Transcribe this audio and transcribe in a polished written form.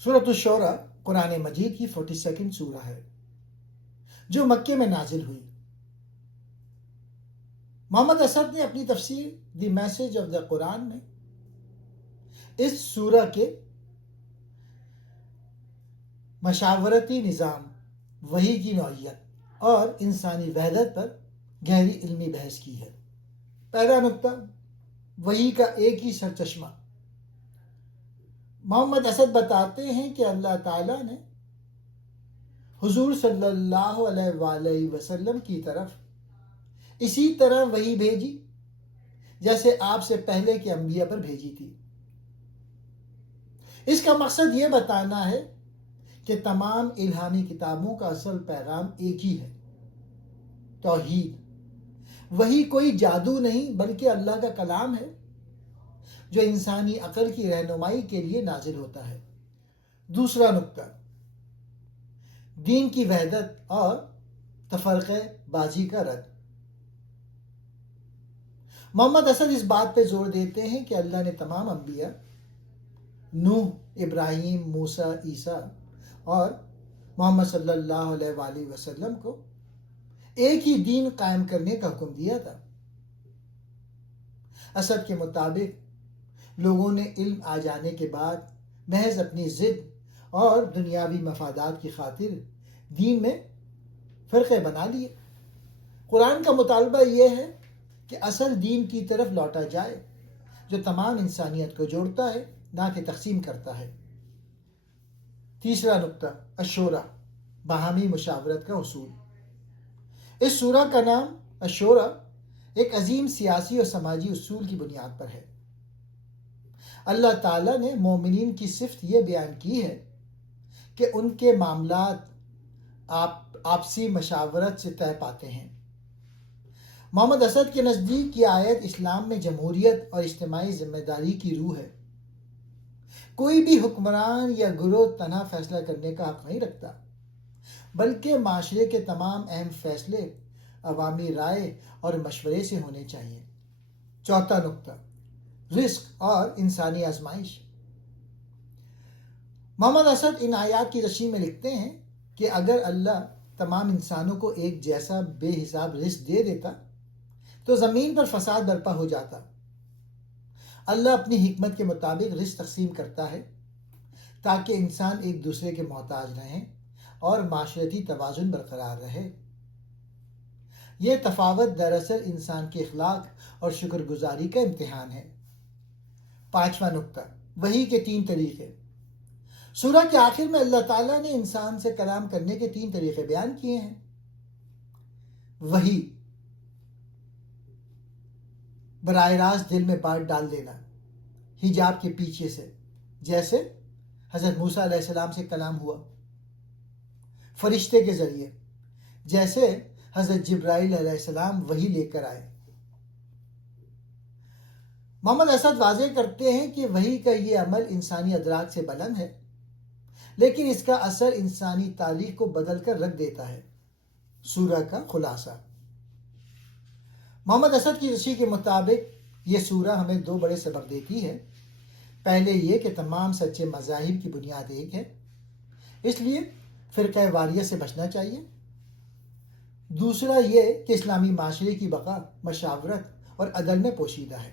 سورۃ الشورى قرآن مجید کی 42 سورہ ہے جو مکے میں نازل ہوئی۔ محمد اسد نے اپنی تفسیر دی میسج آف دا قرآن میں اس سورہ کے مشاورتی نظام، وحی کی نوعیت اور انسانی وحدت پر گہری علمی بحث کی ہے۔ پہلا نقطہ، وحی کا ایک ہی سرچشمہ۔ محمد اسد بتاتے ہیں کہ اللہ تعالیٰ نے حضور صلی اللہ علیہ وآلہ وسلم کی طرف اسی طرح وحی بھیجی جیسے آپ سے پہلے کے انبیاء پر بھیجی تھی۔ اس کا مقصد یہ بتانا ہے کہ تمام الہامی کتابوں کا اصل پیغام ایک ہی ہے، توحید۔ وحی کوئی جادو نہیں بلکہ اللہ کا کلام ہے جو انسانی عقل کی رہنمائی کے لیے نازل ہوتا ہے۔ دوسرا نقطہ، دین کی وحدت اور تفرقہ بازی کا رد۔ محمد اسد اس بات پہ زور دیتے ہیں کہ اللہ نے تمام انبیاء نوح، ابراہیم، موسیٰ، عیسیٰ اور محمد صلی اللہ علیہ وآلہ وسلم کو ایک ہی دین قائم کرنے کا حکم دیا تھا۔ اسد کے مطابق لوگوں نے علم آ جانے کے بعد محض اپنی ضد اور دنیاوی مفادات کی خاطر دین میں فرقے بنا لیے۔ قرآن کا مطالبہ یہ ہے کہ اصل دین کی طرف لوٹا جائے جو تمام انسانیت کو جوڑتا ہے، نہ کہ تقسیم کرتا ہے۔ تیسرا نقطہ، الشورى، باہمی مشاورت کا اصول۔ اس سورہ کا نام الشورى ایک عظیم سیاسی اور سماجی اصول کی بنیاد پر ہے۔ اللہ تعالیٰ نے مومنین کی صفت یہ بیان کی ہے کہ ان کے معاملات آپسی مشاورت سے طے پاتے ہیں۔ محمد اسد کے نزدیک یہ آیت اسلام میں جمہوریت اور اجتماعی ذمہ داری کی روح ہے۔ کوئی بھی حکمران یا گروہ تنہا فیصلہ کرنے کا حق نہیں رکھتا، بلکہ معاشرے کے تمام اہم فیصلے عوامی رائے اور مشورے سے ہونے چاہیے۔ چوتھا نقطہ، رزق اور انسانی آزمائش۔ محمد اسد ان آیات کی تشریح میں لکھتے ہیں کہ اگر اللہ تمام انسانوں کو ایک جیسا بے حساب رزق دے دیتا تو زمین پر فساد برپا ہو جاتا۔ اللہ اپنی حکمت کے مطابق رزق تقسیم کرتا ہے تاکہ انسان ایک دوسرے کے محتاج رہیں اور معاشرتی توازن برقرار رہے۔ یہ تفاوت دراصل انسان کے اخلاق اور شکر گزاری کا امتحان ہے۔ پانچواں نقطہ، وحی کے 3 طریقے۔ سورہ کے آخر میں اللہ تعالیٰ نے انسان سے کلام کرنے کے 3 طریقے بیان کیے ہیں۔ وحی، براہ راست دل میں بات ڈال دینا حجاب کے پیچھے سے، جیسے حضرت موسیٰ علیہ السلام سے کلام ہوا۔ فرشتے کے ذریعے، جیسے حضرت جبرائیل علیہ السلام وحی لے کر آئے۔ محمد اسد واضح کرتے ہیں کہ وحی کا یہ عمل انسانی ادراک سے بلند ہے، لیکن اس کا اثر انسانی تاریخ کو بدل کر رکھ دیتا ہے۔ سورہ کا خلاصہ۔ محمد اسد کی تشریح کے مطابق یہ سورہ ہمیں 2 بڑے سبق دیتی ہے۔ پہلے یہ کہ تمام سچے مذاہب کی بنیاد ایک ہے، اس لیے فرقہ واریت سے بچنا چاہیے۔ دوسرا یہ کہ اسلامی معاشرے کی بقا مشاورت اور عدل میں پوشیدہ ہے۔